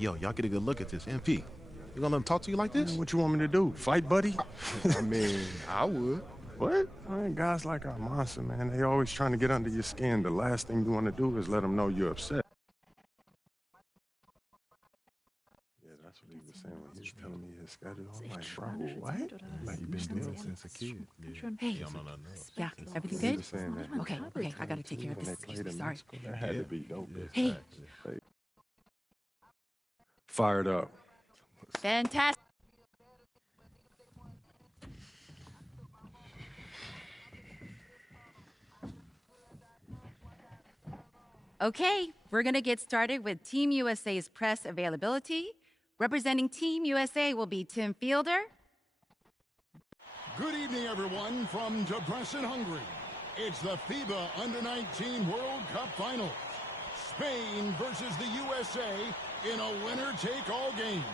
yo, y'all get a good look at this. MP, you gonna let him talk to you like this? What you want me to do? Fight, buddy? I mean, I would. What? Man, guys like Almanza, man, they always trying to get under your skin. The last thing you want to do is let them know you're upset. Yeah, that's what he was saying when he was telling me his schedule. I'm like, bro, what? Like, you've been dealing Since a kid. Hey, yeah, everything He good? was saying that. Okay, I gotta take care of When this. they played Excuse me, in sorry. Mexico, that had to be dope. Hey. Fired up. Fantastic. Okay, we're gonna get started with Team USA's press availability. Representing Team USA will be Tim Fielder. Good evening, everyone, from Debrecen, Hungary. It's the FIBA Under-19 World Cup Finals. Spain versus the USA in a winner-take-all game.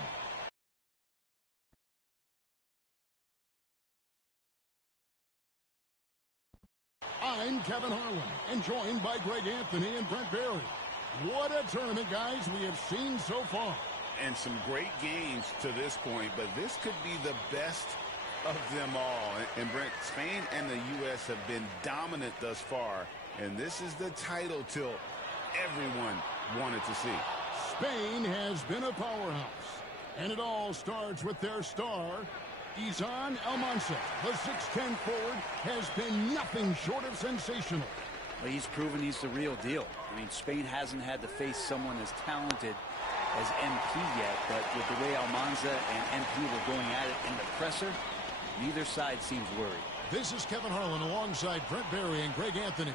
I'm Kevin Harlan, and joined by Greg Anthony and Brent Barry. What a tournament, guys, we have seen so far. And some great games to this point, but this could be the best of them all. And Brent, Spain and the U.S. have been dominant thus far, and this is the title tilt everyone wanted to see. Spain has been a powerhouse, and it all starts with their star, Izan Almanza. The 6'10" forward has been nothing short of sensational. Well, he's proven he's the real deal. I mean, Spain hasn't had to face someone as talented as MP yet, but with the way Almanza and MP were going at it in the presser, neither side seems worried. This is Kevin Harlan alongside Brent Barry and Greg Anthony.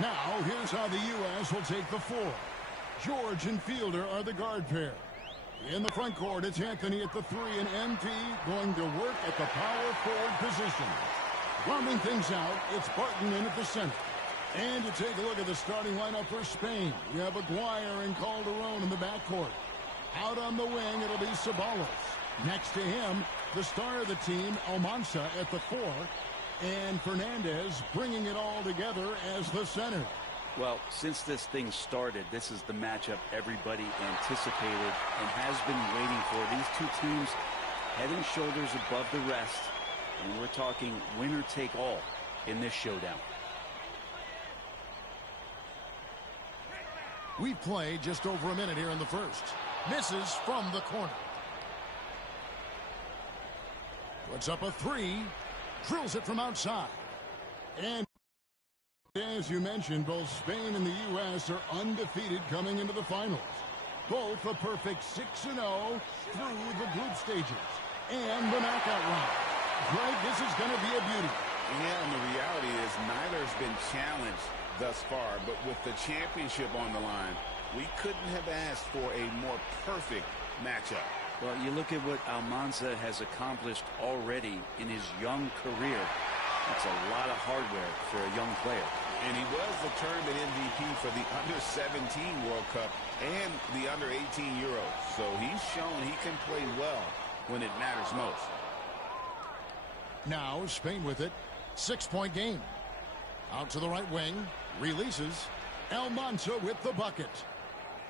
Now, here's how the U.S. will take the floor. George and Fielder are the guard pair. In the front court, it's Anthony at the 3 and MP going to work at the power forward position. Rounding things out, it's Barton in at the center. And to take a look at the starting lineup for Spain, you have Aguirre and Calderon in the backcourt. Out on the wing, it'll be Ceballos. Next to him, the star of the team, Almanza at the 4, and Fernandez bringing it all together as the center. Well, since this thing started, this is the matchup everybody anticipated and has been waiting for. These two teams head and shoulders above the rest, and we're talking winner take all in this showdown. We've played just over a minute here in the first. Misses from the corner. Puts up a 3. Drills it from outside. And as you mentioned, both Spain and the U.S. are undefeated coming into the finals. Both a perfect 6-0 through the group stages. And the knockout round. Greg, this is going to be a beauty. Yeah, and the reality is neither has been challenged thus far, but with the championship on the line, we couldn't have asked for a more perfect matchup. Well, you look at what Almanza has accomplished already in his young career. That's a lot of hardware for a young player. And he was the tournament MVP for the Under-17 World Cup and the Under-18 Euros. So he's shown he can play well when it matters most. Now Spain with it. 6-point game. Out to the right wing. Releases. Almanza with the bucket.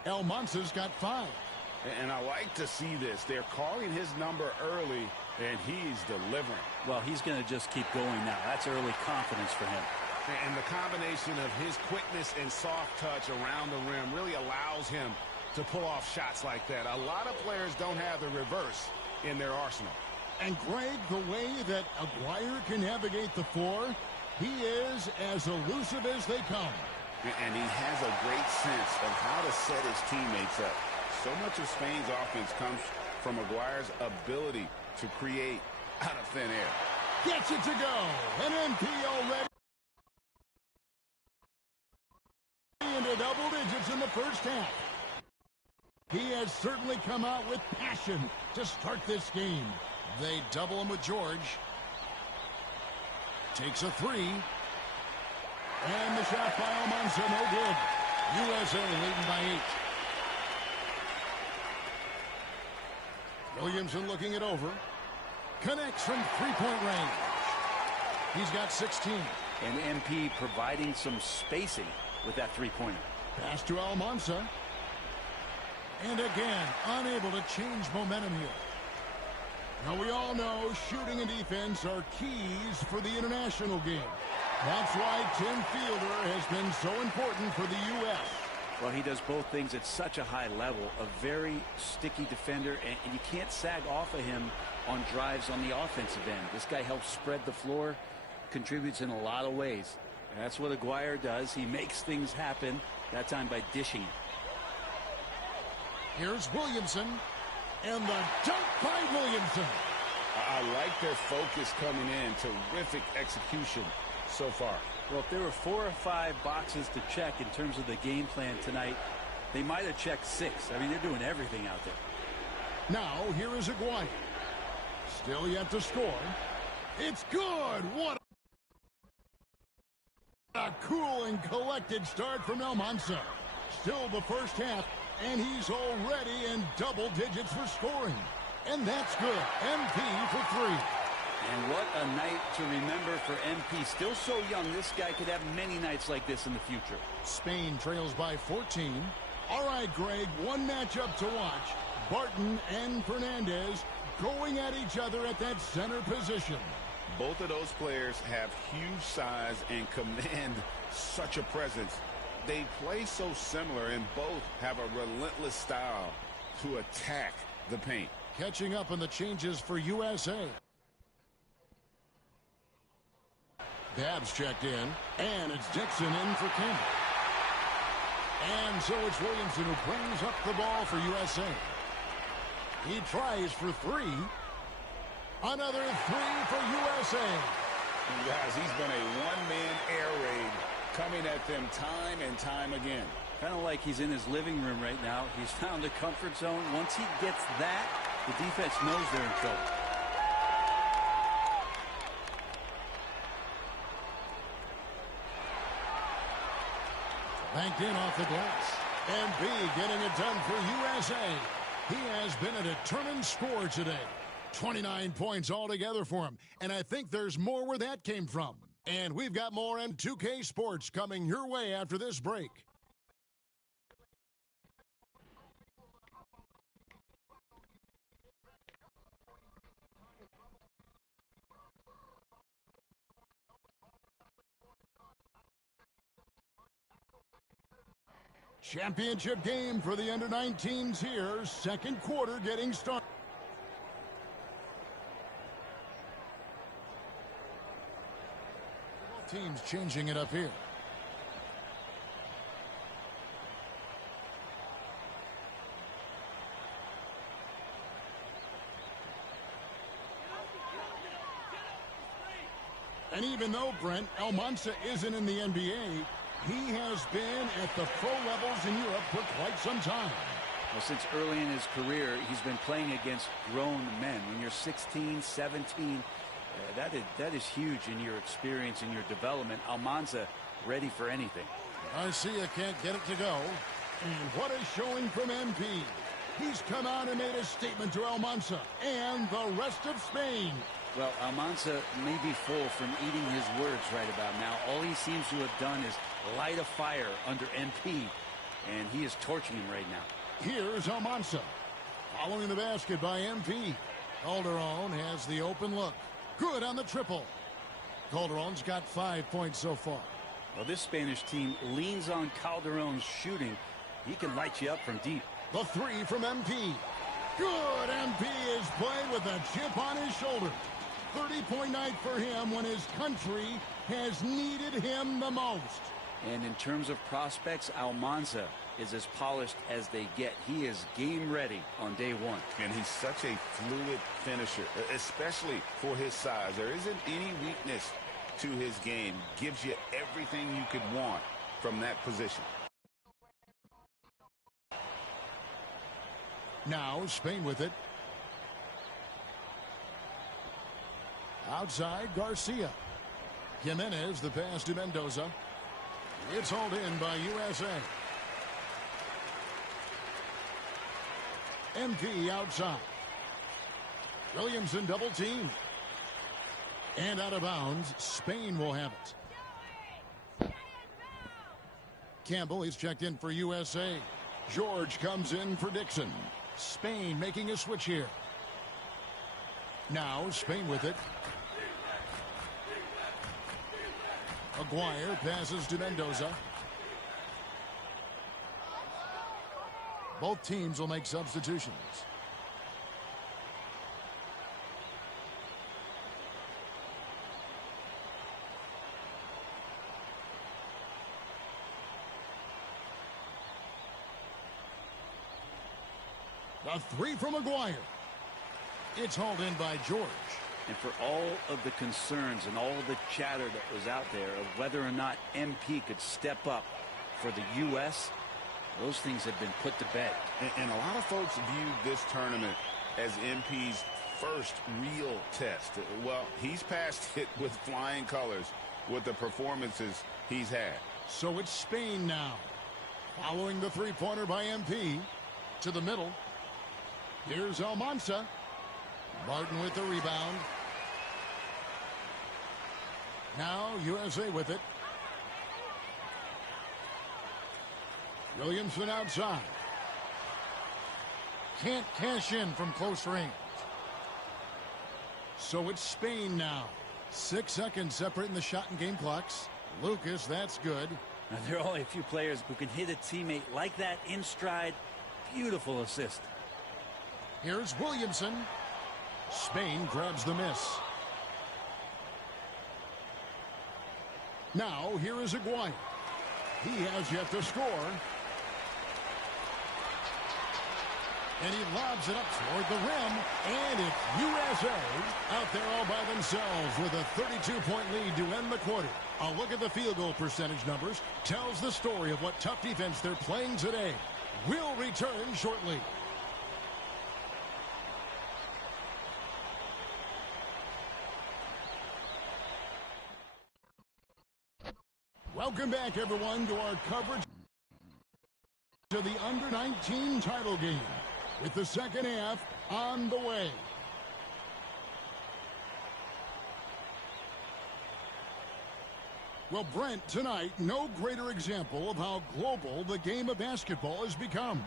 Almanza's got 5. And I like to see this. They're calling his number early, and he's delivering. Well, he's going to just keep going now. That's early confidence for him. And the combination of his quickness and soft touch around the rim really allows him to pull off shots like that. A lot of players don't have the reverse in their arsenal. And Greg, the way that Aguirre can navigate the floor, he is as elusive as they come. And he has a great sense of how to set his teammates up. So much of Spain's offense comes from Aguirre's ability to create out of thin air. Gets it to go. An MP already into double digits in the first half. He has certainly come out with passion to start this game. They double him with George. Takes a 3. And the shot by Almanza, no good. USA leading by 8. Williamson looking it over. Connects from three-point range. He's got 16. And MP providing some spacing with that three-pointer. Pass to Almanza. And again, unable to change momentum here. Now, we all know shooting and defense are keys for the international game. That's why Tim Fielder has been so important for the U.S. Well, he does both things at such a high level. A very sticky defender, and you can't sag off of him on drives on the offensive end. This guy helps spread the floor, contributes in a lot of ways. And that's what Aguirre does. He makes things happen, that time by dishing it. Here's Williamson, and the dunk by Williamson. I like their focus coming in. Terrific execution so far. Well, if there were 4 or 5 boxes to check in terms of the game plan tonight, they might have checked 6. I mean, they're doing everything out there. Now, here is Aguirre. Still yet to score. It's good. What a cool and collected start from Almanza. Still the first half, and he's already in double digits for scoring. And that's good. MP for 3. And what a night to remember for MP. Still so young, this guy could have many nights like this in the future. Spain trails by 14. All right, Greg, one matchup to watch. Barton and Fernandez going at each other at that center position. Both of those players have huge size and command such a presence. They play so similar, and both have a relentless style to attack the paint. Catching up on the changes for USA. Babs checked in, and it's Dixon in for Campbell. And so it's Williamson who brings up the ball for USA. He tries for 3. Another 3 for USA. Guys, he's been a one-man air raid coming at them time and time again. Kind of like he's in his living room right now. He's found a comfort zone. Once he gets that, the defense knows they're in trouble. Banked in off the glass. And B getting it done for USA. He has been a determined scorer today. 29 points altogether for him. And I think there's more where that came from. And we've got more M2K Sports coming your way after this break. Championship game for the under-19s here. Second quarter getting started. Both teams changing it up here. And even though, Brent, Almanza isn't in the NBA, he has been at the pro levels in Europe for quite some time. Well, since early in his career, he's been playing against grown men. When you're 16, 17, that is huge in your experience and your development. Almanza ready for anything. Garcia can't get it to go. And what a showing from MP. He's come out and made a statement to Almanza and the rest of Spain. Well, Almanza may be full from eating his words right about now. All he seems to have done is light a fire under MP, and he is torching him right now. Here's Almanza. Following the basket by MP. Calderon has the open look. Good on the triple. Calderon's got 5 points so far. Well, this Spanish team leans on Calderon's shooting. He can light you up from deep. The 3 from MP. Good. MP is playing with a chip on his shoulder. 30-point night for him when his country has needed him the most. And in terms of prospects, Almanza is as polished as they get. He is game ready on day 1. And he's such a fluid finisher, especially for his size. There isn't any weakness to his game. Gives you everything you could want from that position. Now Spain with it. Outside, Garcia. Jimenez, the pass to Mendoza. It's hauled in by USA. MP outside. Williamson double team. And out of bounds, Spain will have it. Campbell is checked in for USA. George comes in for Dixon. Spain making a switch here. Now Spain with it. Aguirre passes to Mendoza. Both teams will make substitutions. A three from Aguirre. It's hauled in by George. And for all of the concerns and all of the chatter that was out there of whether or not MP could step up for the U.S., those things have been put to bed. And a lot of folks viewed this tournament as MP's first real test. Well, he's passed it with flying colors with the performances he's had. So it's Spain now. Following the three-pointer by MP. To the middle. Here's Almanza. Martin with the rebound. Now USA with it. Williamson outside. Can't cash in from close range. So it's Spain now. 6 seconds separating the shot and game clocks. Lucas, that's good. Now, there are only a few players who can hit a teammate like that in stride. Beautiful assist. Here's Williamson. Spain grabs the miss. Now here is Aguirre. He has yet to score. And he lobs it up toward the rim. And it's USA out there all by themselves with a 32-point lead to end the quarter. A look at the field goal percentage numbers tells the story of what tough defense they're playing today. We'll return shortly. Welcome back, everyone, to our coverage to the Under-19 title game, with the second half on the way. Well, Brent, tonight, no greater example of how global the game of basketball has become.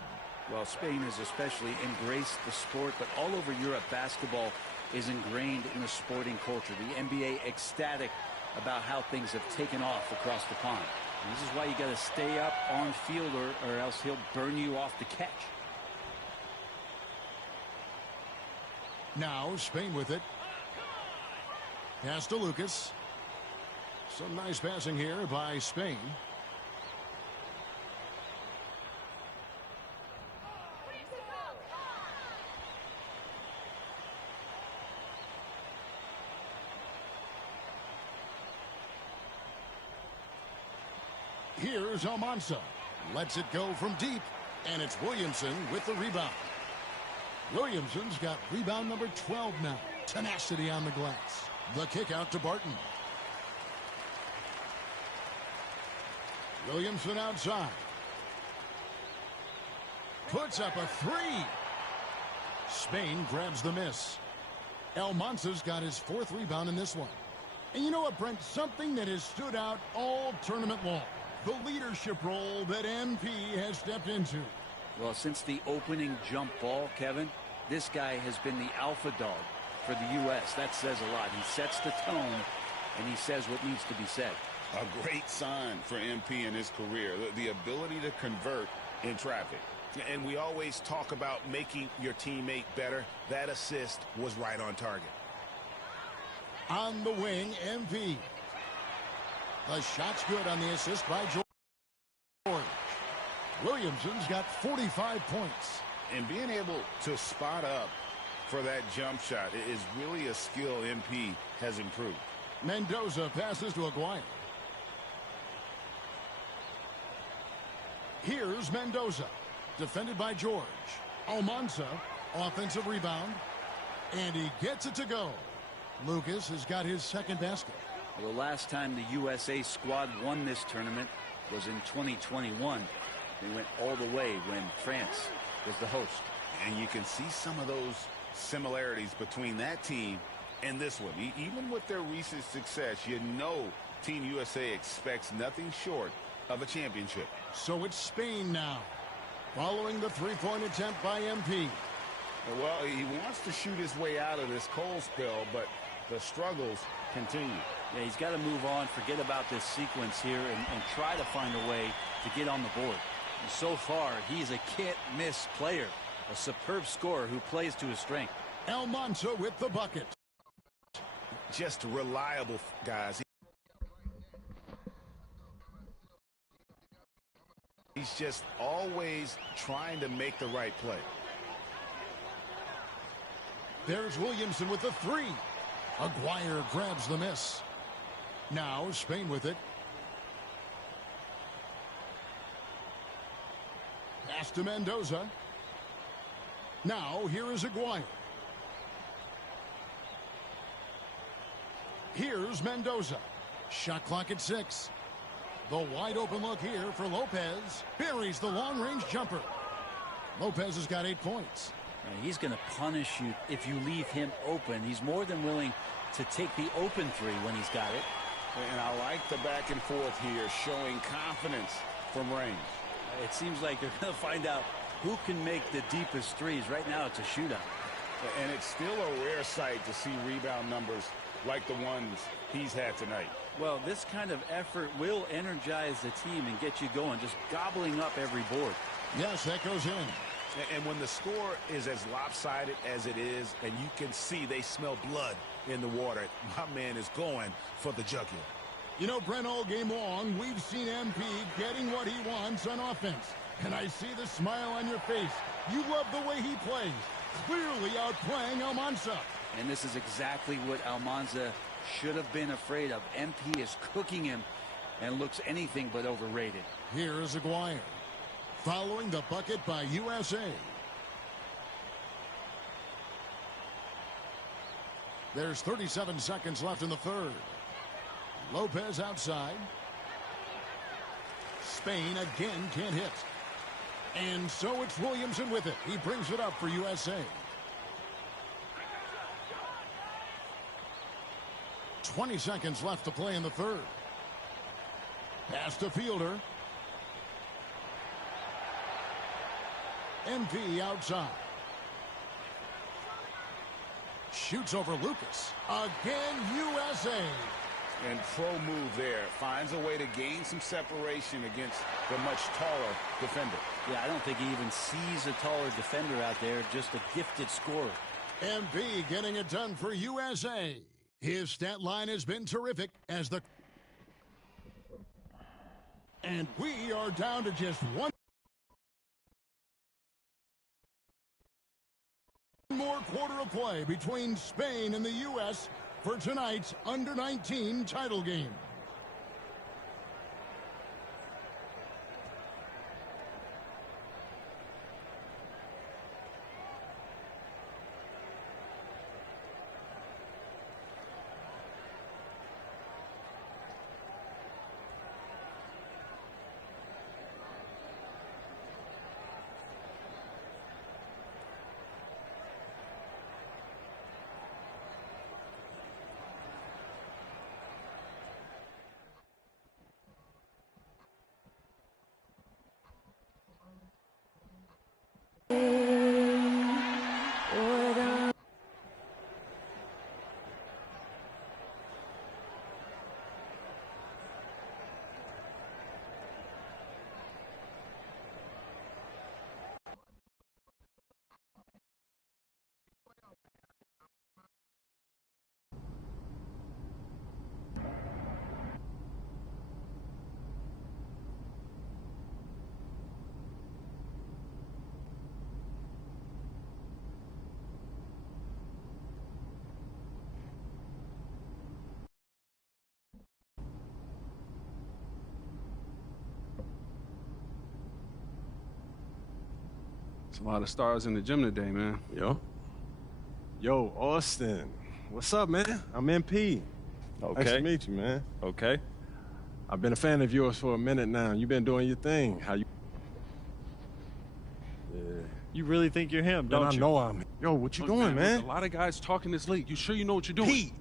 Well, Spain has especially embraced the sport, but all over Europe, basketball is ingrained in the sporting culture. The NBA ecstatic about how things have taken off across the pond. And this is why you got to stay up on field or else he'll burn you off the catch. Now Spain with it. Pass to Lucas. Some nice passing here by Spain. Here's Almanza. Lets it go from deep. And it's Williamson with the rebound. Williamson's got rebound number 12 now. Tenacity on the glass. The kick out to Barton. Williamson outside. Puts up a three. Spain grabs the miss. Almanza's got his fourth rebound in this one. And you know what, Brent? Something that has stood out all tournament long. The leadership role that MP has stepped into. Well, since the opening jump ball, Kevin, this guy has been the alpha dog for the U.S. That says a lot. He sets the tone, and he says what needs to be said. A great sign for MP in his career, the ability to convert in traffic. And we always talk about making your teammate better. That assist was right on target. On the wing, MP. The shot's good on the assist by George. Williamson's got 45 points. And being able to spot up for that jump shot is really a skill MP has improved. Mendoza passes to Aguirre. Here's Mendoza. Defended by George. Almanza, offensive rebound. And he gets it to go. Lucas has got his second basket. Well, the last time the USA squad won this tournament was in 2021. They went all the way when France was the host. And you can see some of those similarities between that team and this one. Even with their recent success, you know Team USA expects nothing short of a championship. So it's Spain now. following the three-point attempt by MP. Well, he wants to shoot his way out of this cold spell, but the struggles continue. Yeah, he's got to move on, forget about this sequence here, and try to find a way to get on the board. And so far, he's a can't-miss player, a superb scorer who plays to his strength. Almanza with the bucket. Just reliable, guys. He's just always trying to make the right play. There's Williamson with the three. Aguirre grabs the miss. Now Spain with it. Pass to Mendoza. Now here is Aguirre. Here's Mendoza. Shot clock at 6. The wide open look here for Lopez. Buries the long-range jumper. Lopez has got 8 points. And he's going to punish you if you leave him open. He's more than willing to take the open three when he's got it. And I like the back and forth here, showing confidence from range. It seems like they're going to find out who can make the deepest threes. Right now, it's a shootout. And it's still a rare sight to see rebound numbers like the ones he's had tonight. Well, this kind of effort will energize the team and get you going, just gobbling up every board. Yes, that goes in. And when the score is as lopsided as it is, and you can see they smell blood in the water, my man is going for the jugular. You know, Brent, all game long, we've seen MP getting what he wants on offense. And I see the smile on your face. You love the way he plays. Clearly outplaying Almanza. And this is exactly what Almanza should have been afraid of. MP is cooking him and looks anything but overrated. Here is Aguirre. Following the bucket by USA. There's 37 seconds left in the third. Lopez outside. Spain again can't hit. And so it's Williamson with it. He brings it up for USA. 20 seconds left to play in the third. Pass to Fielder. MP outside. Shoots over Lucas. Again, USA. And pro move there. Finds a way to gain some separation against the much taller defender. Yeah, I don't think he even sees a taller defender out there. Just a gifted scorer. MP getting it done for USA. His stat line has been terrific as the... And we are down to just one more quarter of play between Spain and the U.S. for tonight's under-19 title game. It's a lot of stars in the gym today, man. Yo, Austin. What's up, man? I'm MP. Okay. Nice to meet you, man. Okay. I've been a fan of yours for a minute now. You've been doing your thing. How you... Yeah. You really think you're him, don't you? I know I'm... Yo, what you Look, doing, man? look, a lot of guys talking this late. You sure you know what you're doing? Pete!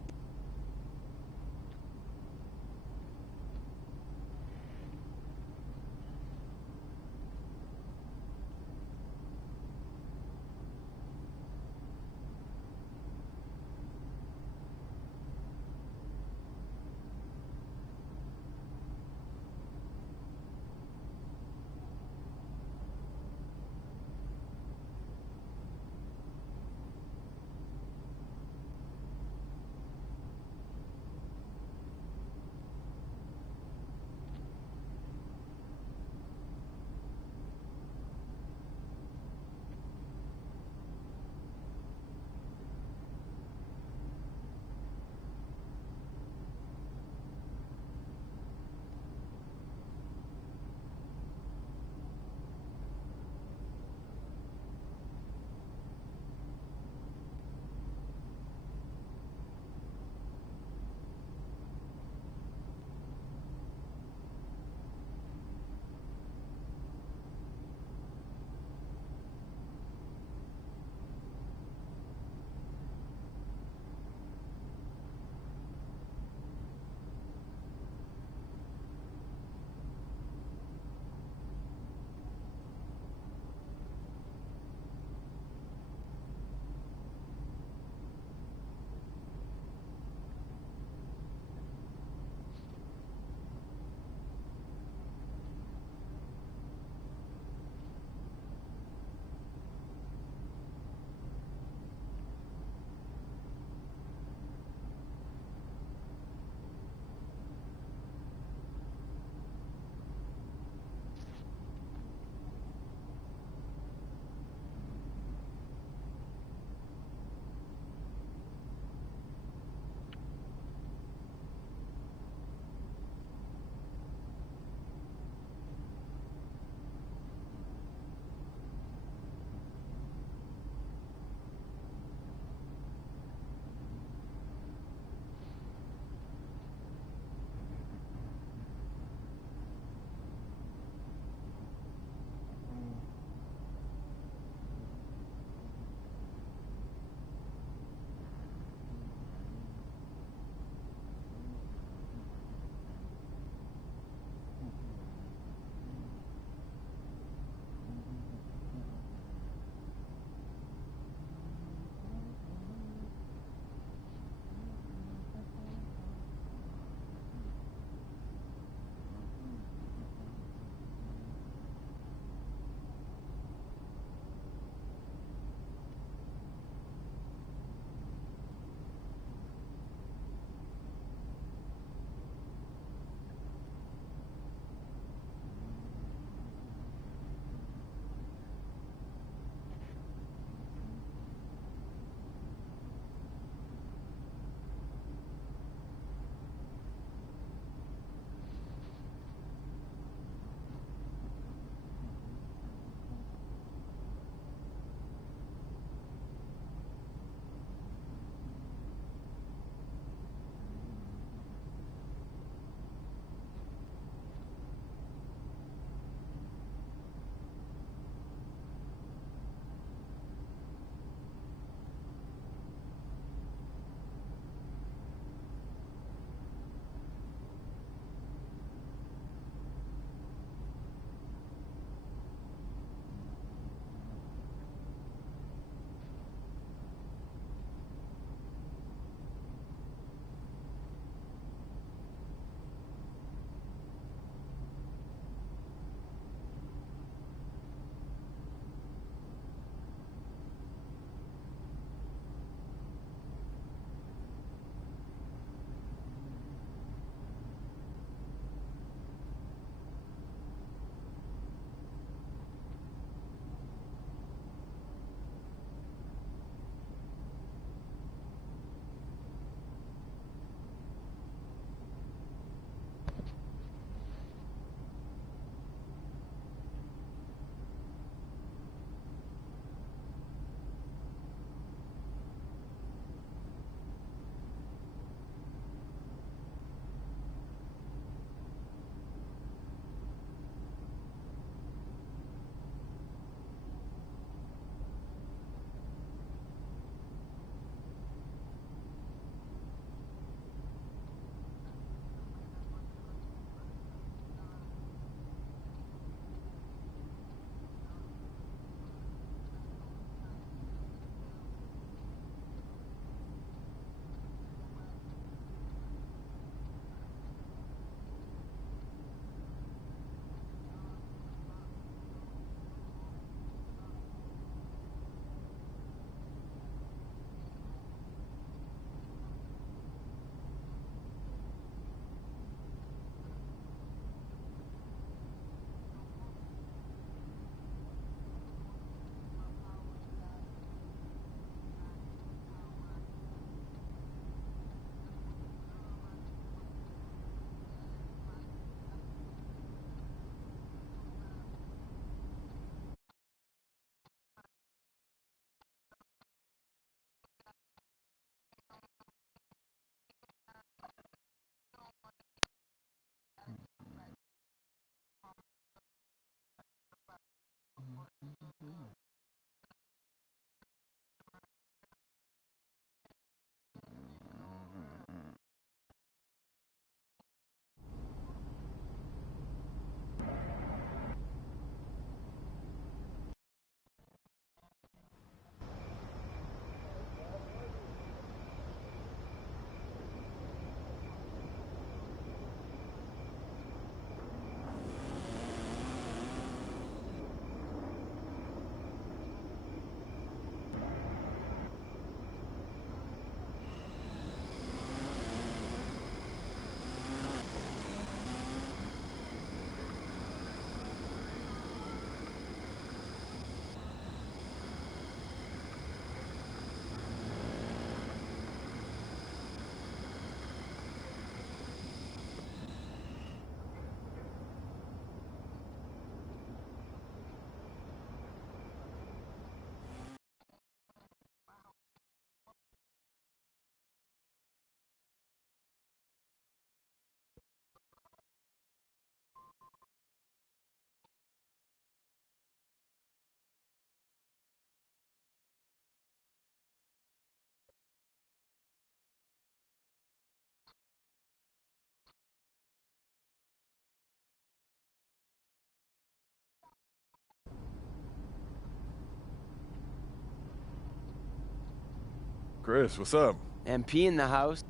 Chris, what's up? MP in the house.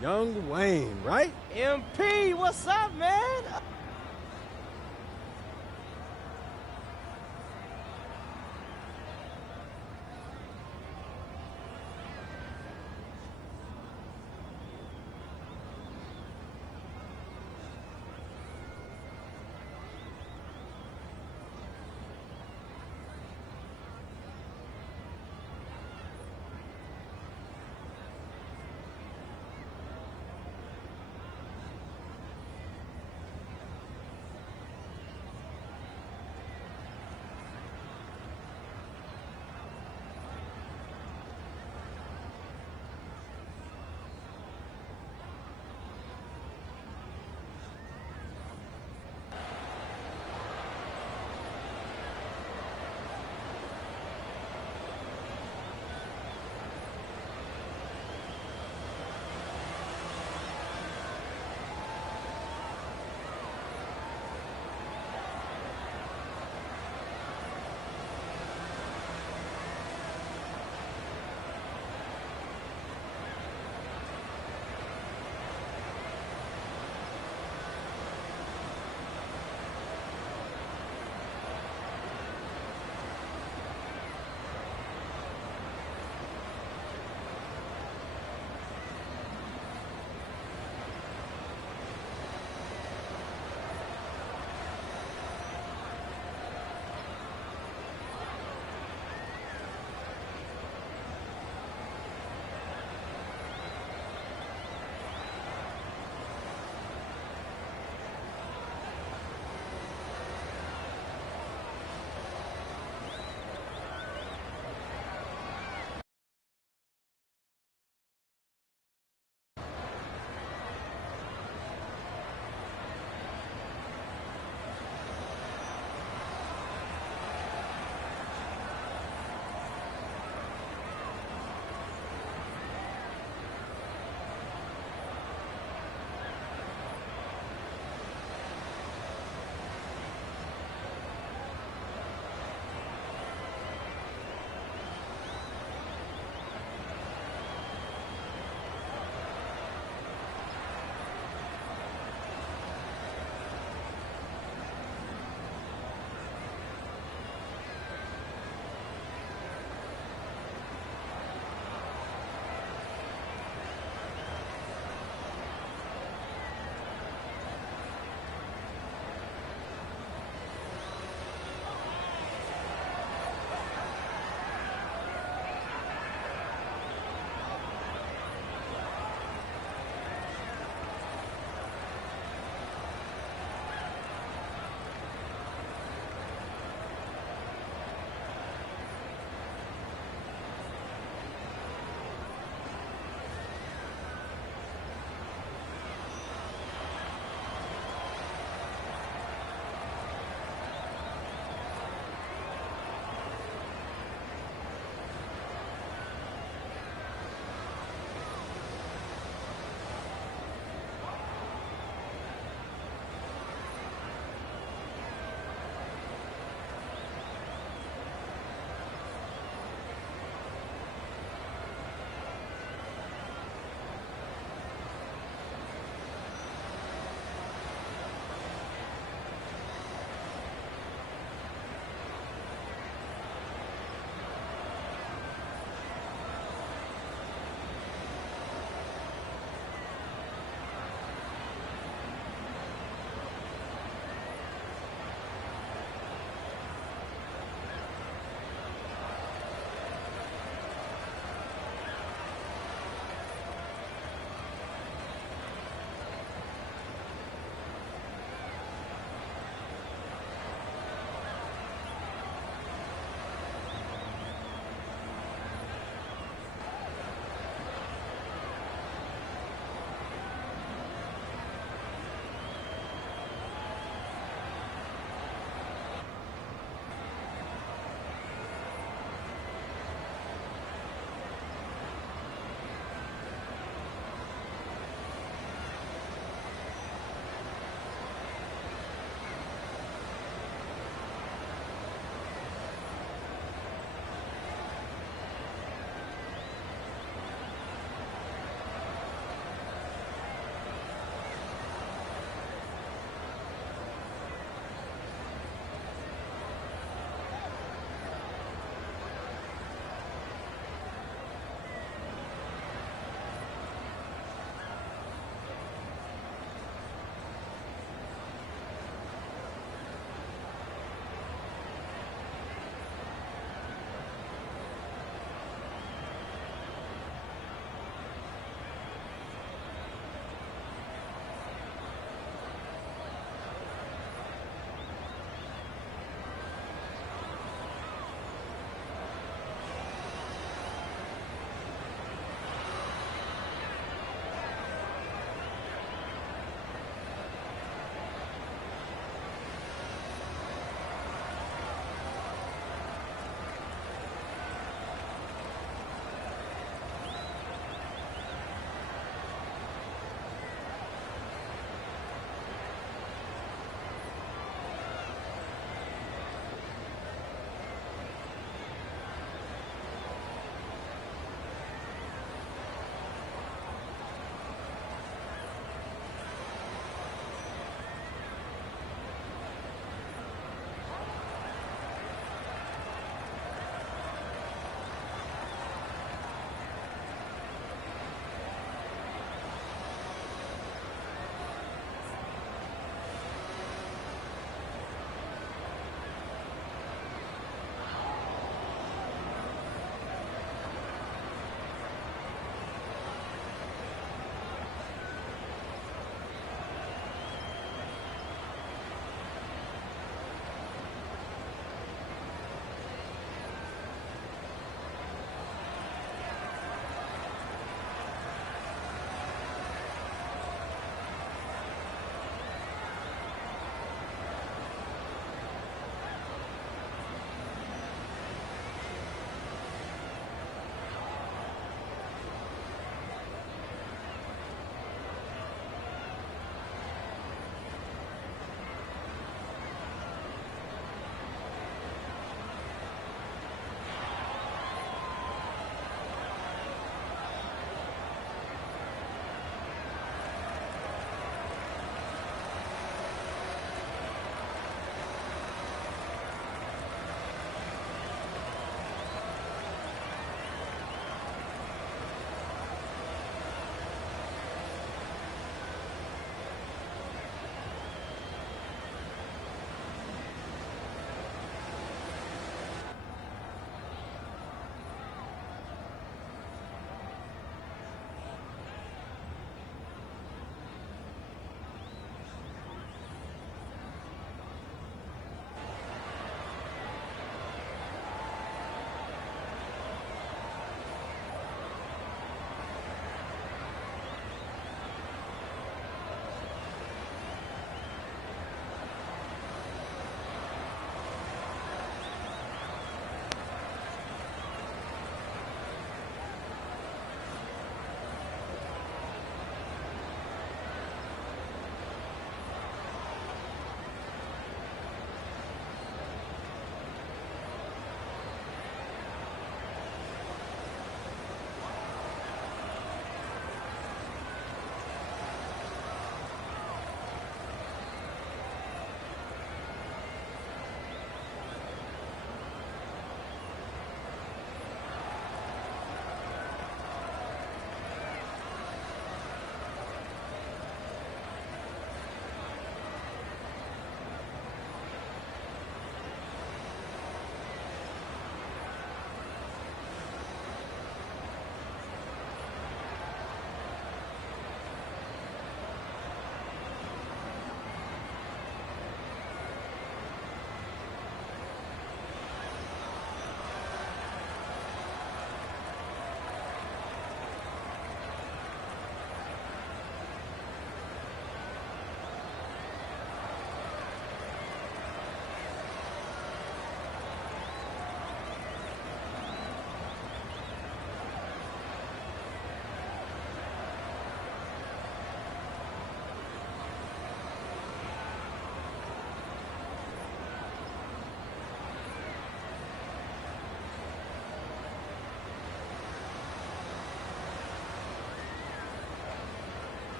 Young Wayne, right? MP, what's up, man?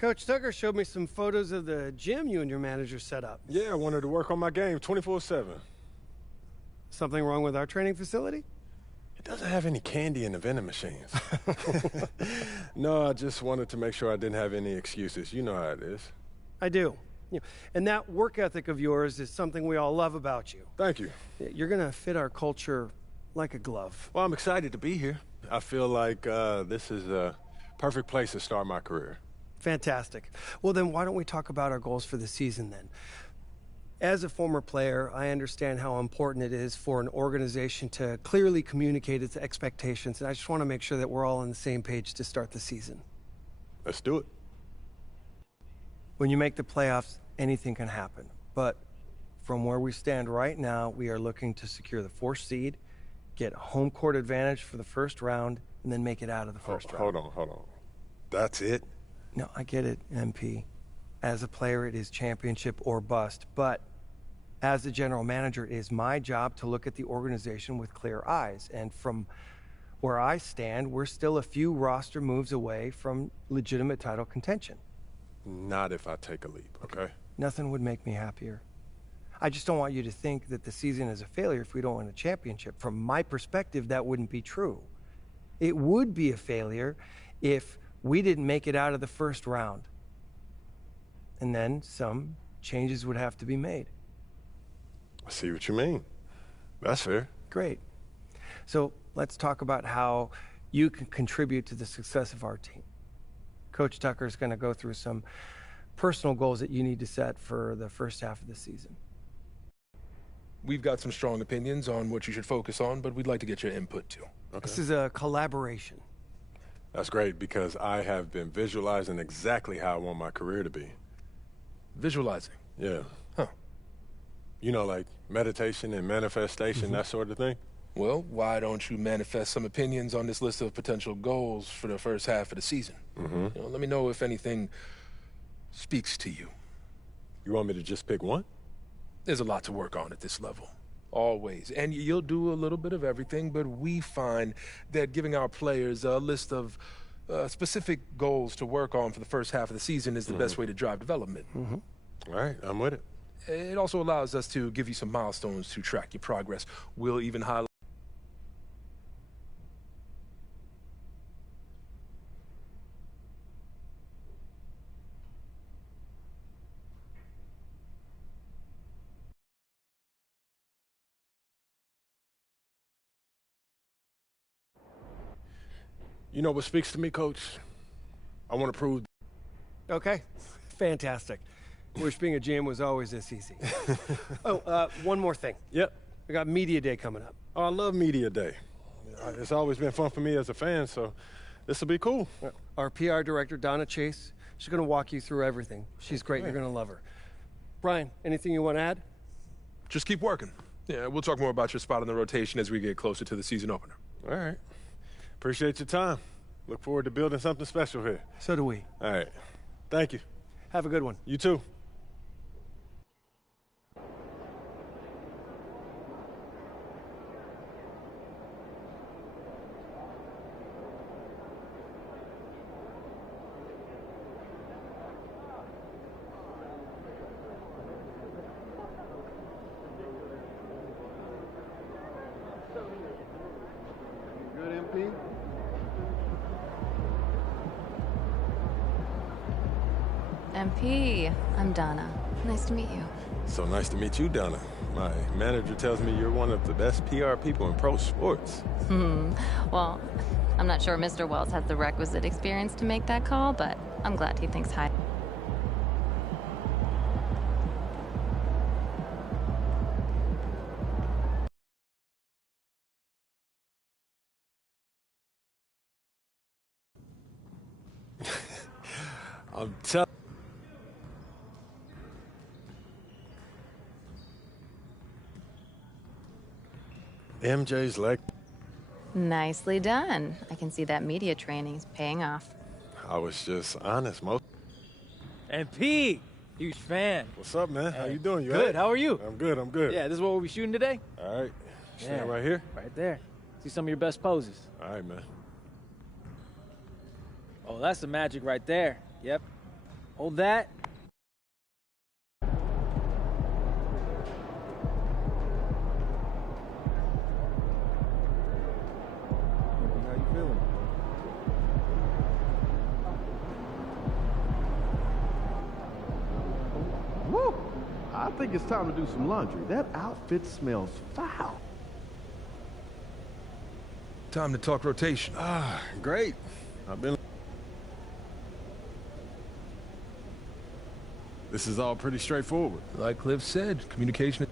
Coach Tucker showed me some photos of the gym you and your manager set up. Yeah, I wanted to work on my game 24/7. Something wrong with our training facility? It doesn't have any candy in the vending machines. No, I just wanted to make sure I didn't have any excuses. You know how it is. I do. And that work ethic of yours is something we all love about you. Thank you. You're going to fit our culture like a glove. Well, I'm excited to be here. I feel like this is a perfect place to start my career. Fantastic. Well, then why don't we talk about our goals for the season then? As a former player, I understand how important it is for an organization to clearly communicate its expectations, and I just want to make sure that we're all on the same page to start the season. Let's do it. When you make the playoffs, anything can happen. But from where we stand right now, we are looking to secure the 4th seed, get home court advantage for the first round, and then make it out of the first round. Hold on. That's it? No, I get it, MP. As a player, it is championship or bust. But as the general manager, it is my job to look at the organization with clear eyes. And from where I stand, we're still a few roster moves away from legitimate title contention. Not if I take a leap, okay? Nothing would make me happier. I just don't want you to think that the season is a failure if we don't win a championship. From my perspective, that wouldn't be true. It would be a failure if we didn't make it out of the first round. And then some changes would have to be made. I see what you mean. That's fair. Great. So let's talk about how you can contribute to the success of our team. Coach Tucker is going to go through some personal goals that you need to set for the first half of the season. We've got some strong opinions on what you should focus on, but we'd like to get your input too. Okay. This is a collaboration. That's great because I have been visualizing exactly how I want my career to be. Visualizing? Yeah. Huh. You know, like meditation and manifestation, that sort of thing? Well, why don't you manifest some opinions on this list of potential goals for the first half of the season? Let me know if anything speaks to you. You want me to just pick one? There's a lot to work on at this level. Always. And you'll do a little bit of everything, but we find that giving our players a list of specific goals to work on for the first half of the season is the best way to drive development. All right, I'm with it. It also allows us to give you some milestones to track your progress. We'll even highlight You know what speaks to me, Coach? I want to prove. Okay, fantastic. Wish being a GM was always this easy. One more thing. Yep. We got Media Day coming up. Oh, I love Media Day. It's always been fun for me as a fan, so this will be cool. Our PR director, Donna Chase, she's going to walk you through everything. She's great. You're going to love her. Brian, anything you want to add? Just keep working. Yeah, we'll talk more about your spot in the rotation as we get closer to the season opener. All right. Appreciate your time. Look forward to building something special here. So do we. All right. Thank you. Have a good one. You too. Good, MP? MP, I'm Donna. Nice to meet you. So nice to meet you, Donna. My manager tells me you're one of the best PR people in pro sports. Well, I'm not sure Mr. Wells has the requisite experience to make that call, but I'm glad he thinks high. I'm telling MJ's like, Nicely done. I can see that media training's paying off. I was just honest, Mo. MP, huge fan. What's up, man? How you doing? You Good. all right? How are you? I'm good. I'm good. Yeah, this is what we'll be shooting today. All right. Stand Yeah. right here. Right there. See some of your best poses. All right, man. Oh, that's the magic right there. Yep. Hold that. How you feeling? Woo! I think it's time to do some laundry. That outfit smells foul. Time to talk rotation. Great. This is all pretty straightforward. Like Cliff said, communication.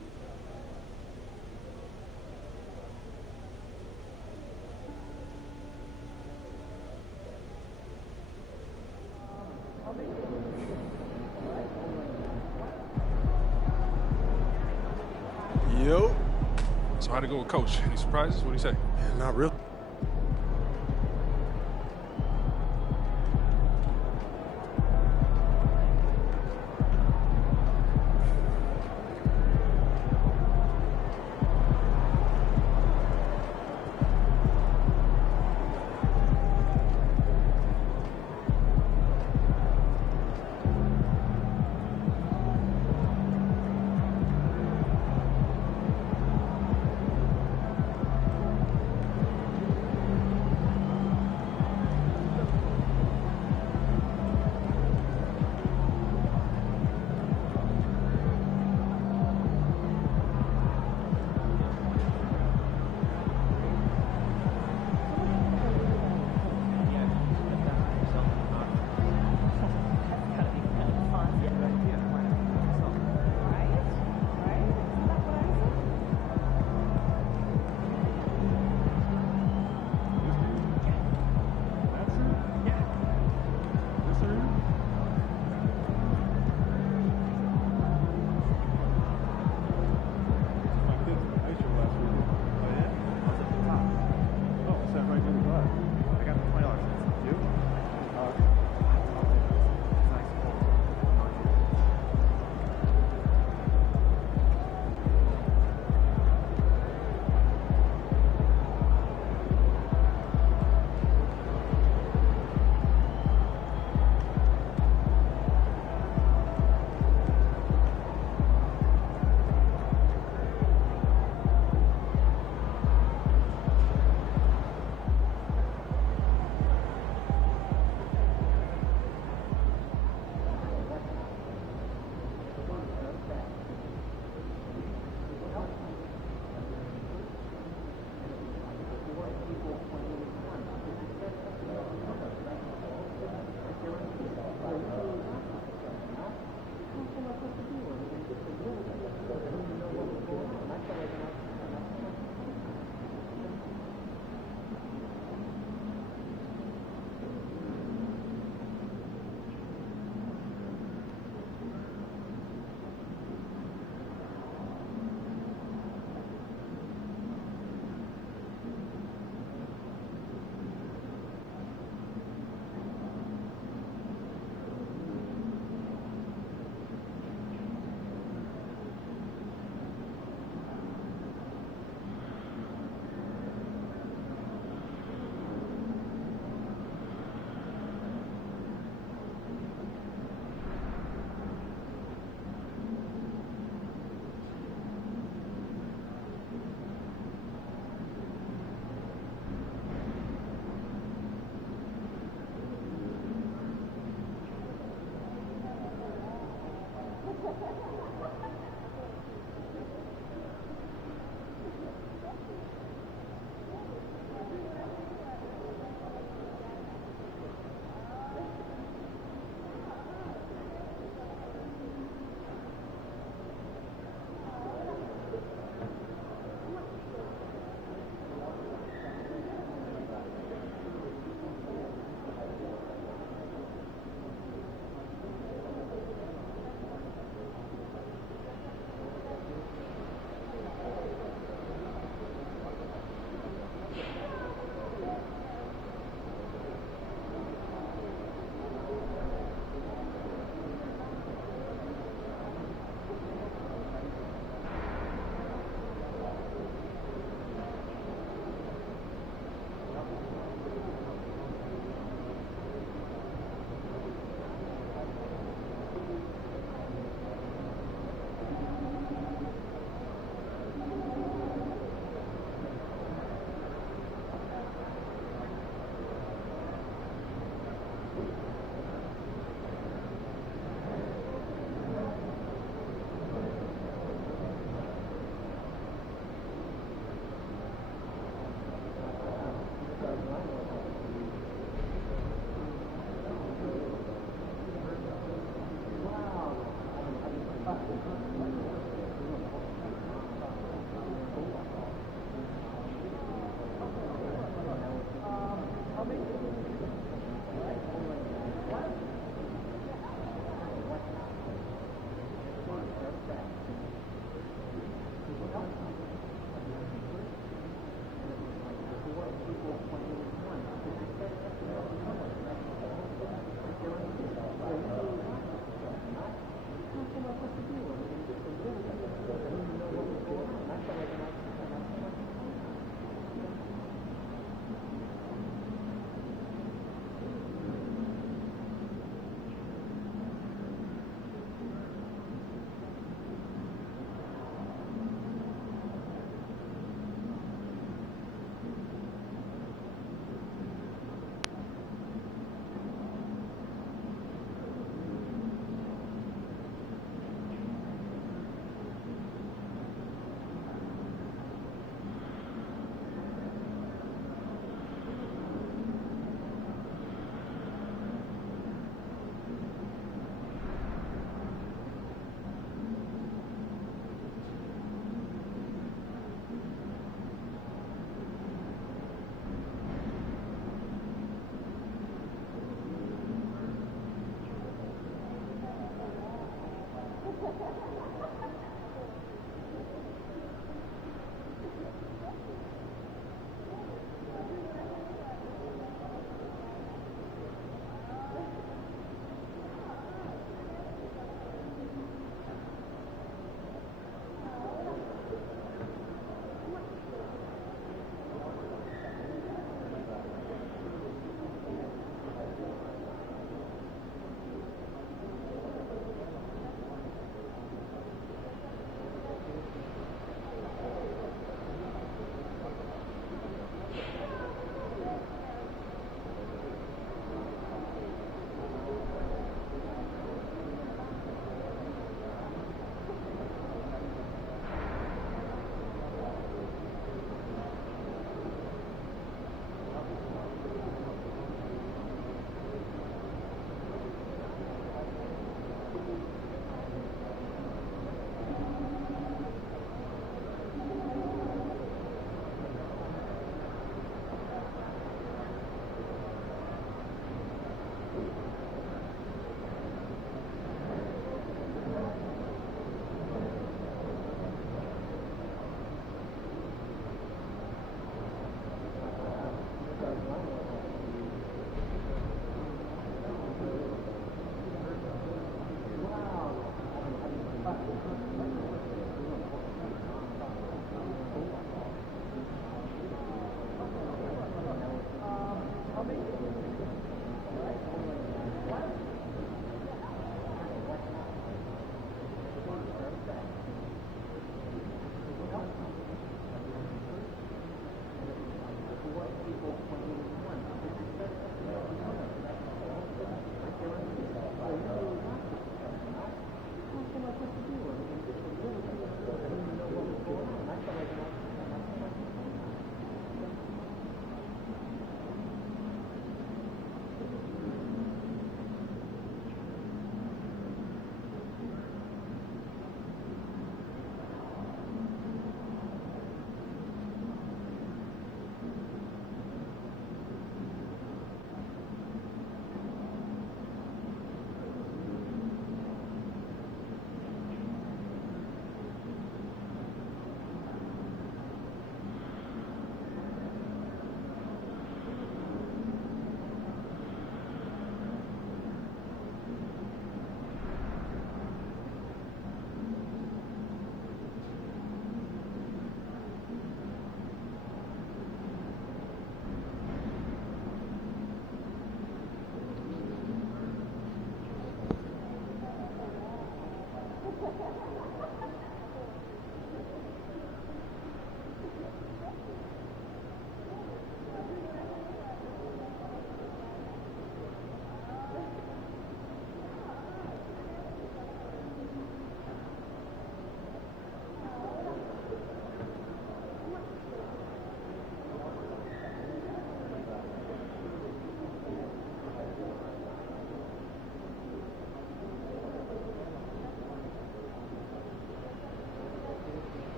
Yo. So how'd it go with Coach? Any surprises? What do you say? Not really.